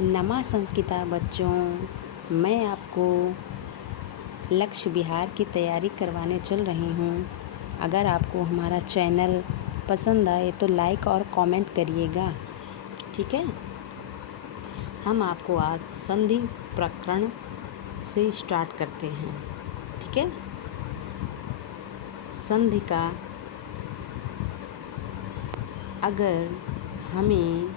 नमा संस्कृता बच्चों, मैं आपको लक्ष्य बिहार की तैयारी करवाने चल रही हूँ। अगर आपको हमारा चैनल पसंद आए तो लाइक और कमेंट करिएगा, ठीक है। हम आपको आज संधि प्रकरण से स्टार्ट करते हैं, ठीक है। संधि का अगर हमें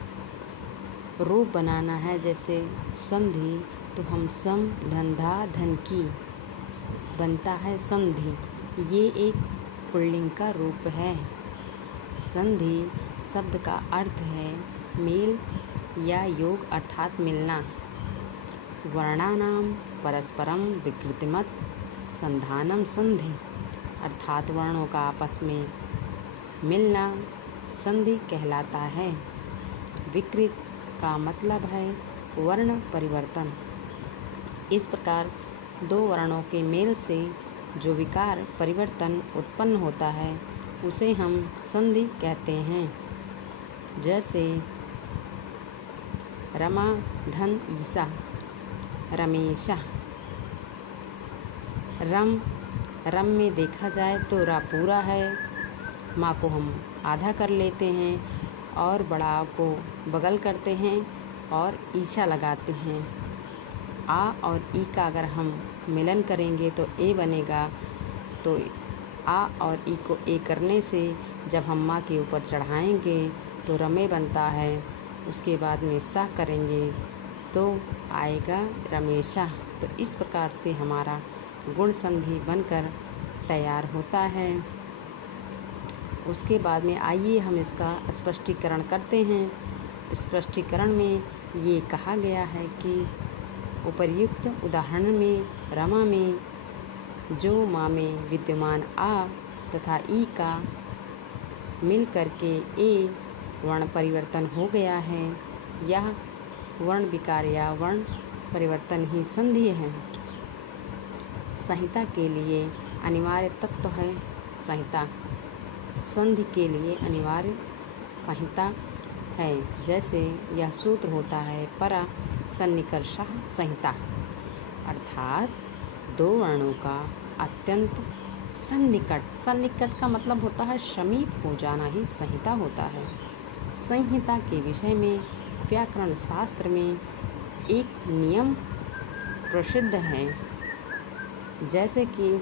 रूप बनाना है जैसे संधि, तो हम सम धन धा धन की बनता है संधि। ये एक पुल्लिंग का रूप है। संधि शब्द का अर्थ है मेल या योग अर्थात मिलना। वर्णानाम परस्परम विकृतिमत संधानम संधि अर्थात वर्णों का आपस में मिलना संधि कहलाता है। विकृत का मतलब है वर्ण परिवर्तन। इस प्रकार दो वर्णों के मेल से जो विकार परिवर्तन उत्पन्न होता है उसे हम संधि कहते हैं। जैसे रमा धन ईसा, रमेशा। रम में देखा जाए तो रा पूरा है, माँ को हम आधा कर लेते हैं और बड़ा को बगल करते हैं और ईशा लगाते हैं। आ और ई का अगर हम मिलन करेंगे तो ए बनेगा। तो आ और ई को ए करने से जब हम माँ के ऊपर चढ़ाएंगे तो रमे बनता है। उसके बाद में सा करेंगे तो आएगा रमेशा। तो इस प्रकार से हमारा गुण संधि बनकर तैयार होता है। उसके बाद में आइए हम इसका स्पष्टीकरण करते हैं। स्पष्टीकरण में ये कहा गया है कि उपर्युक्त उदाहरण में रमा में जो माँ में विद्यमान आ तथा ई का मिल करके ए वर्ण परिवर्तन हो गया है, यह वर्ण विकार या वर्ण परिवर्तन ही संधि है। संहिता के लिए अनिवार्य तत्व है संहिता। संधि के लिए अनिवार्य संहिता है। जैसे यह सूत्र होता है परा सन्निकर्षः संहिता, अर्थात दो वर्णों का अत्यंत सन्निकट। सन्निकट का मतलब होता है समीप हो जाना ही संहिता होता है। संहिता के विषय में व्याकरण शास्त्र में एक नियम प्रसिद्ध है, जैसे कि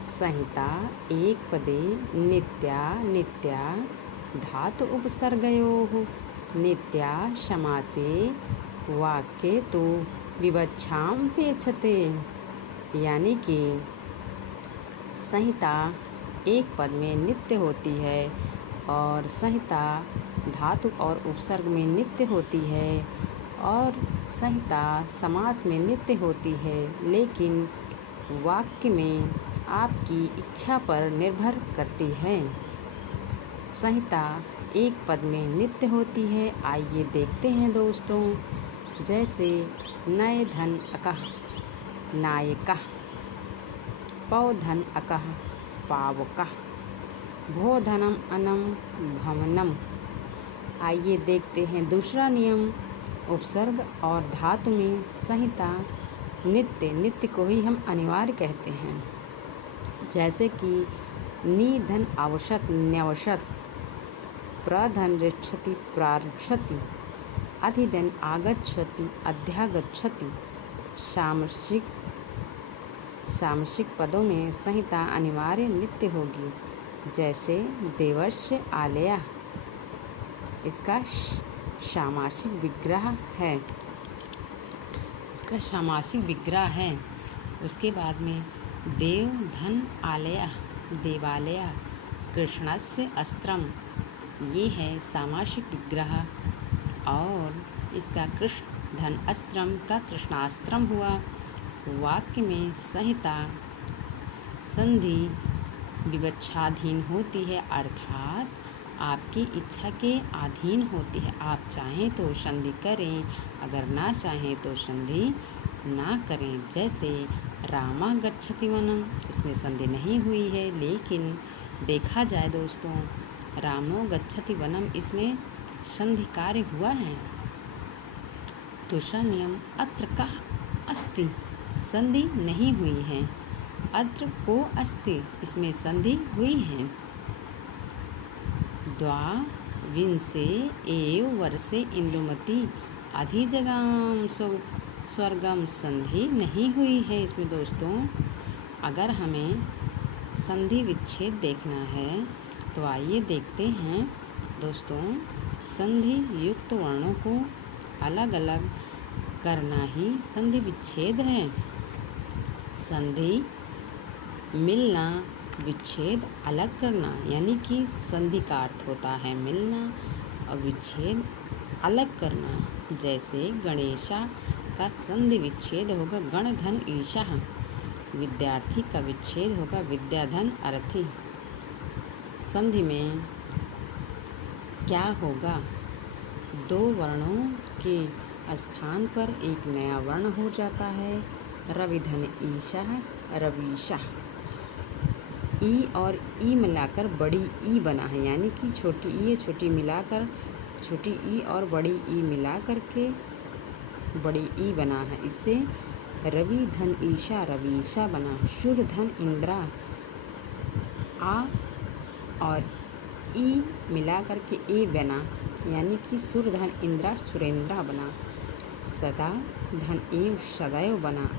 संहिता एक पदे नित्या नित्या धातु उपसर्गयोः नित्या समासे वाक्ये तो विवक्षाम पेक्षते। यानी कि संहिता एक पद में नित्य होती है और संहिता धातु और उपसर्ग में नित्य होती है और संहिता समास में नित्य होती है, लेकिन वाक्य में आपकी इच्छा पर निर्भर करती है। संहिता एक पद में नित्य होती है। आइए देखते हैं दोस्तों। जैसे नय धन अकः नायकः, पौ धन अकः पावकः, भो धनम अनम भवनम। आइए देखते हैं दूसरा नियम। उपसर्ग और धातु में संहिता नित्य, नित्य को ही हम अनिवार्य कहते हैं। जैसे कि नि धन आवशत न्यवशत, प्रधन ऋक्षति प्राऋक्षति, अधिधन आगच्छति अध्यागच्छति। सामसिक पदों में संहिता अनिवार्य नित्य होगी। जैसे देवस्य आलयः, इसका सामासिक विग्रह है, इसका सामासिक विग्रह है। उसके बाद में देव धन आलयः देवालयः, कृष्णस्य अस्त्रम, ये है सामासिक विग्रह। और इसका कृष्ण धन अस्त्रम का कृष्णास्त्रम हुआ। वाक्य में संहिता संधि विवक्षाधीन होती है, अर्थात आपकी इच्छा के अधीन होती है। आप चाहें तो संधि करें, अगर ना चाहें तो संधि ना करें। जैसे रामा गच्छति वनम, इसमें संधि नहीं हुई है, लेकिन देखा जाए दोस्तों रामो गच्छति वनम इसमें संधि कार्य हुआ है। दूसरा नियम अत्र का अस्ति, संधि नहीं हुई है। अत्र को अस्ति, इसमें संधि हुई है। द्वाविंशे एव वर्षे इंदुमती अधिजगाम स्वर्गम, संधि नहीं हुई है इसमें दोस्तों। अगर हमें संधि विच्छेद देखना है तो आइए देखते हैं दोस्तों। संधि युक्त वर्णों को अलग अलग करना ही संधि विच्छेद है। संधि मिलना, विच्छेद अलग करना, यानी कि संधि का अर्थ होता है मिलना और विच्छेद अलग करना। जैसे गणेशा का संधि विच्छेद होगा गण धन ईशा, विद्यार्थी का विच्छेद होगा विद्या धन अर्थी। संधि में क्या होगा, दो वर्णों के स्थान पर एक नया वर्ण हो जाता है। रवि धन ईशा, रवीशा। ई और ई मिलाकर बड़ी ई बना है, यानी कि छोटी ई छोटी मिलाकर छोटी ई और बड़ी ई मिला करके बड़ी ई बना है। इससे रवि धन ईशा रवीशा बना। शुर धन इंद्रा, आ और ई मिला करके ए बना, यानी कि सुर धन इंद्रा सुरेंद्रा बना। सदा धन एव सदैव बना।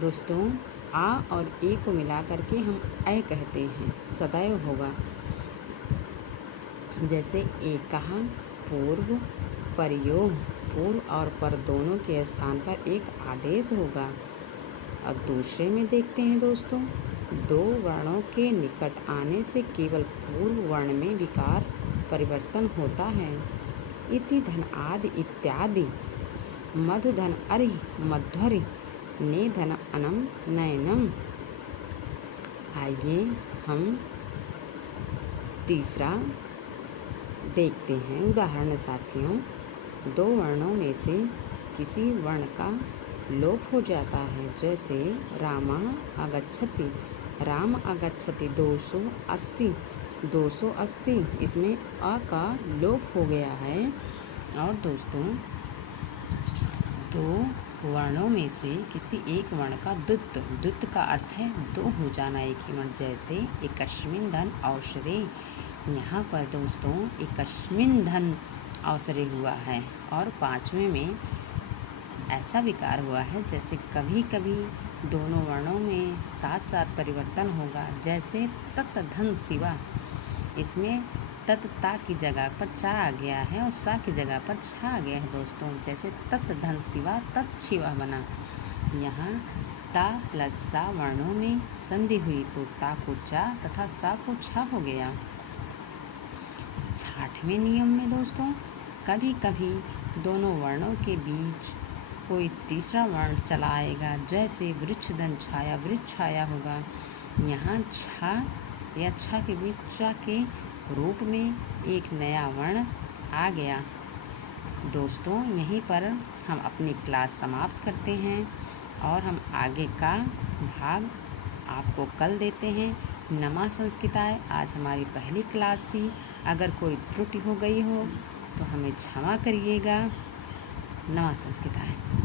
दोस्तों आ और ए को मिला करके हम ऐ कहते हैं, सदैव होगा। जैसे एक कहा पूर्व परयोह, पूर्व और पर दोनों के स्थान पर एक आदेश होगा। और दूसरे में देखते हैं दोस्तों, दो वर्णों के निकट आने से केवल पूर्व वर्ण में विकार परिवर्तन होता है। इति धन आदि इत्यादि। मधु धन अरि मध्वरि, ने धन अनम नयनम। आइए हम तीसरा देखते हैं उदाहरण साथियों। दो वर्णों में से किसी वर्ण का लोप हो जाता है। जैसे रामा आगच्छति, राम आगच्छति। दोषो अस्ति, दोषो अस्ति, इसमें अ का लोप हो गया है। और दोस्तों दो वर्णों में से किसी एक वर्ण का द्वित्व, द्वित्व का अर्थ है दो हो जाना एक ही वर्ण। जैसे एकस्मिन् धन अवसरे, यहाँ पर दोस्तों एकस्मिन् धन अवसरे हुआ है और पांचवें में ऐसा विकार हुआ है जैसे कभी कभी दोनों वर्णों में साथ साथ परिवर्तन होगा। जैसे तत् धन शिवा, इसमें तत् ता की जगह पर चा आ गया है और सा की जगह पर छा आ गया है दोस्तों। जैसे तत् धन शिवा तत् शिवा बना। यहाँ ता प्लस सा वर्णों में संधि हुई तो ता को चा तथा सा को छा हो गया। छठवें नियम में दोस्तों कभी कभी दोनों वर्णों के बीच कोई तीसरा वर्ण चला आएगा। जैसे वृक्ष धन छाया, वृक्ष छाया होगा। यहाँ छा या छा के बीच चा के रूप में एक नया वर्ण आ गया। दोस्तों यहीं पर हम अपनी क्लास समाप्त करते हैं और हम आगे का भाग आपको कल देते हैं। नमा संस्कृताय आज हमारी पहली क्लास थी। अगर कोई त्रुटि हो गई हो तो हमें क्षमा करिएगा। नमा संस्कृताय।